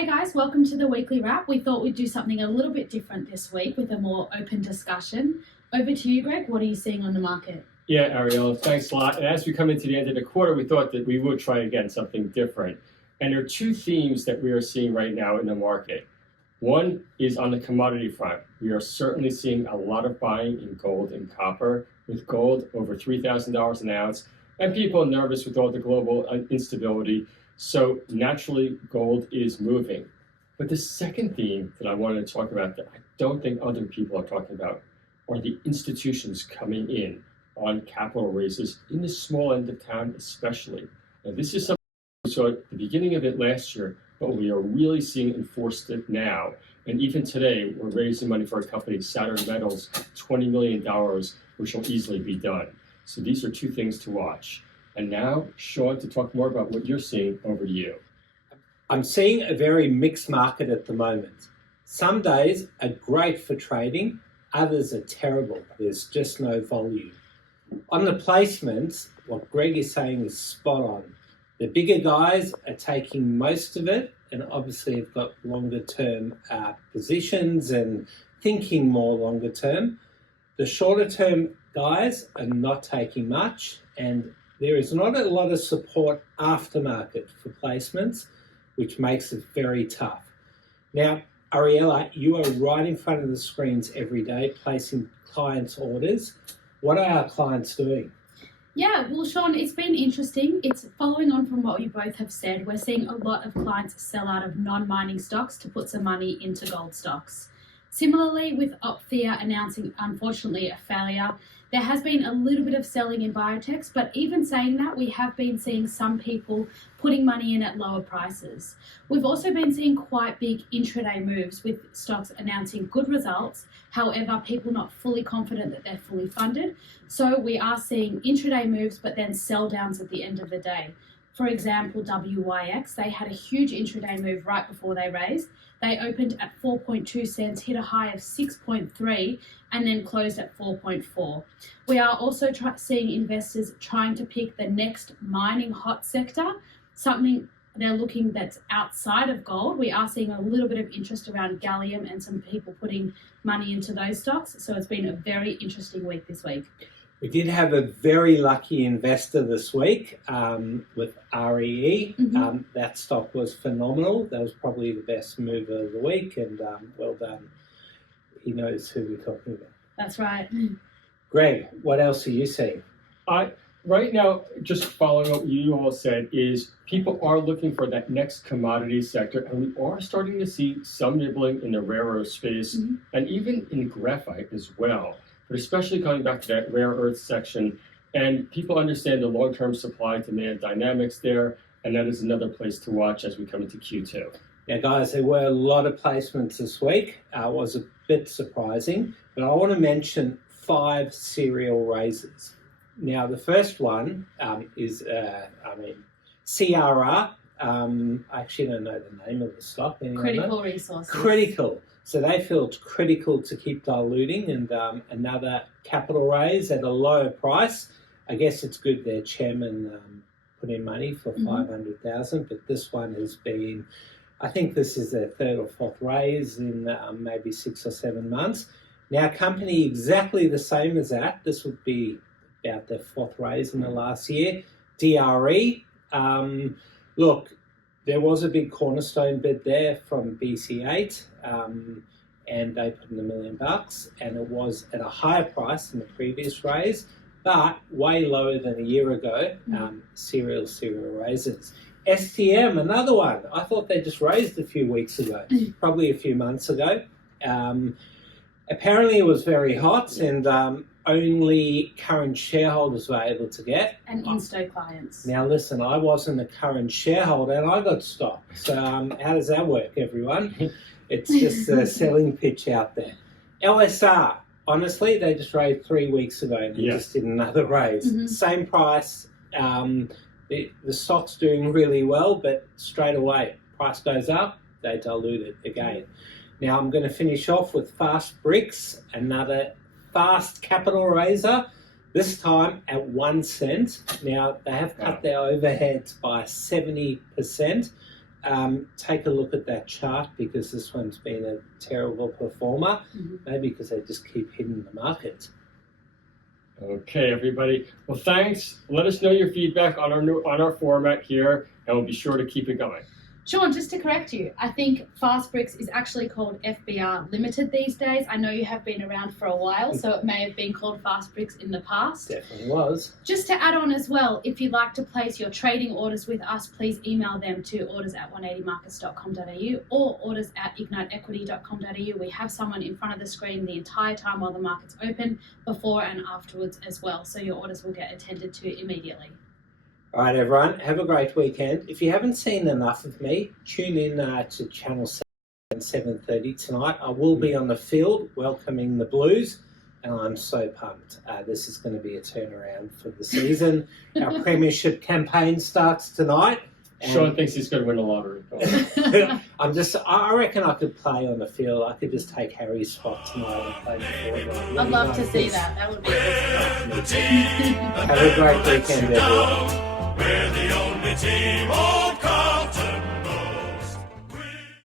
Hey guys, welcome to the weekly wrap. We thought we'd do something a little bit different this week with a more open discussion. Over to you, Greg. What are you seeing on the market? Yeah, Ariella, thanks a lot. And as we come into the end of the quarter, we thought that we would try again something different. And there are two themes that we are seeing right now in the market. One is on the commodity front. We are certainly seeing a lot of buying in gold and copper, with gold over $3,000 an ounce, and people nervous with all the global instability. So naturally, gold is moving. But the second theme that I wanted to talk about that I don't think other people are talking about are the institutions coming in on capital raises in the small end of town especially. Now, this is something we saw at the beginning of it last year, but we are really seeing enforced it now. And even today, we're raising money for a company, Saturn Metals, $20 million, which will easily be done. So these are two things to watch. And now, Shaun, to talk more about what you're seeing, over to you. I'm seeing a very mixed market at the moment. Some days are great for trading, others are terrible. There's just no volume. On the placements, what Greg is saying is spot on. The bigger guys are taking most of it and obviously have got longer term positions and thinking more longer term. The shorter term guys are not taking much, and there is not a lot of support aftermarket for placements, which makes it very tough. Now, Ariella, you are right in front of the screens every day placing clients' orders. What are our clients doing? Yeah, well, Shaun, it's been interesting. It's following on from what you both have said. We're seeing a lot of clients sell out of non-mining stocks to put some money into gold stocks. Similarly, with Opthea announcing, unfortunately, a failure, there has been a little bit of selling in biotechs, but even saying that, we have been seeing some people putting money in at lower prices. We've also been seeing quite big intraday moves with stocks announcing good results, however, people not fully confident that they're fully funded. So we are seeing intraday moves, but then sell downs at the end of the day. For example, WYX, they had a huge intraday move right before they raised. They opened at 4.2 cents, hit a high of 6.3, and then closed at 4.4. We are also seeing investors trying to pick the next mining hot sector, something they're looking that's outside of gold. We are seeing a little bit of interest around gallium and some people putting money into those stocks. So it's been a very interesting week this week. We did have a very lucky investor this week with REE. That stock was phenomenal. That was probably the best move of the week, and well done. He knows who we're talking about. That's right. Greg, what else are you seeing? Right now, just following what you all said, is people are looking for that next commodity sector, and we are starting to see some nibbling in the rare earth space and even in graphite as well. But especially coming back to that rare earth section, and people understand the long-term supply-demand dynamics there, and that is another place to watch as we come into Q2. Yeah, guys, there were a lot of placements this week. It was a bit surprising, but I want to mention 5 serial raises. Now, the first one is, CRR. I actually don't know the name of the stock. Critical Resources. Critical. So they feel it's critical to keep diluting, and another capital raise at a lower price. I guess it's good their chairman put in money for 500,000, but this one has been, I think this is their 3rd or 4th raise in maybe 6 or 7 months. Now, a company exactly the same as that, this would be about their 4th raise in the last year, DRE. Look, there was a big cornerstone bid there from BC8, and they put in $1 million, and it was at a higher price than the previous raise, but way lower than a year ago. Serial raises. STM, another one. I thought they just raised a few weeks ago, probably a few months ago. Apparently it was very hot, and only current shareholders were able to get. And insto clients. Now listen, I wasn't a current shareholder and I got stock. So how does that work, everyone? It's just a selling pitch out there. LSR, honestly, they just raised 3 weeks ago and they just did another raise. Same price. The stock's doing really well, but straight away, price goes up, they dilute it again. Now I'm going to finish off with Fast Bricks, another fast capital raiser, this time at 1 cent. Now, they have cut their overheads by 70%, take a look at that chart, because this one's been a terrible performer, maybe because they just keep hitting the market. Okay, everybody. Well, thanks. Let us know your feedback on our format here, and we'll be sure to keep it going. Sean, just to correct you, I think Fast Bricks is actually called FBR Limited these days. I know you have been around for a while, so it may have been called Fast Bricks in the past. Definitely was. Just to add on as well, if you'd like to place your trading orders with us, please email them to orders@180markets.com.au or orders@igniteequity.com.au. We have someone in front of the screen the entire time while the market's open, before and afterwards as well, so your orders will get attended to immediately. All right, everyone, have a great weekend. If you haven't seen enough of me, tune in to Channel 7 at 7:30 tonight. I will be on the field welcoming the Blues, and I'm so pumped. This is going to be a turnaround for the season. Our premiership campaign starts tonight. Sean thinks he's going to win the lottery. I reckon I could play on the field. I could just take Harry's spot tonight and play the field. I'd love to see that. That would be awesome. Have a great weekend, everyone. We're the only team on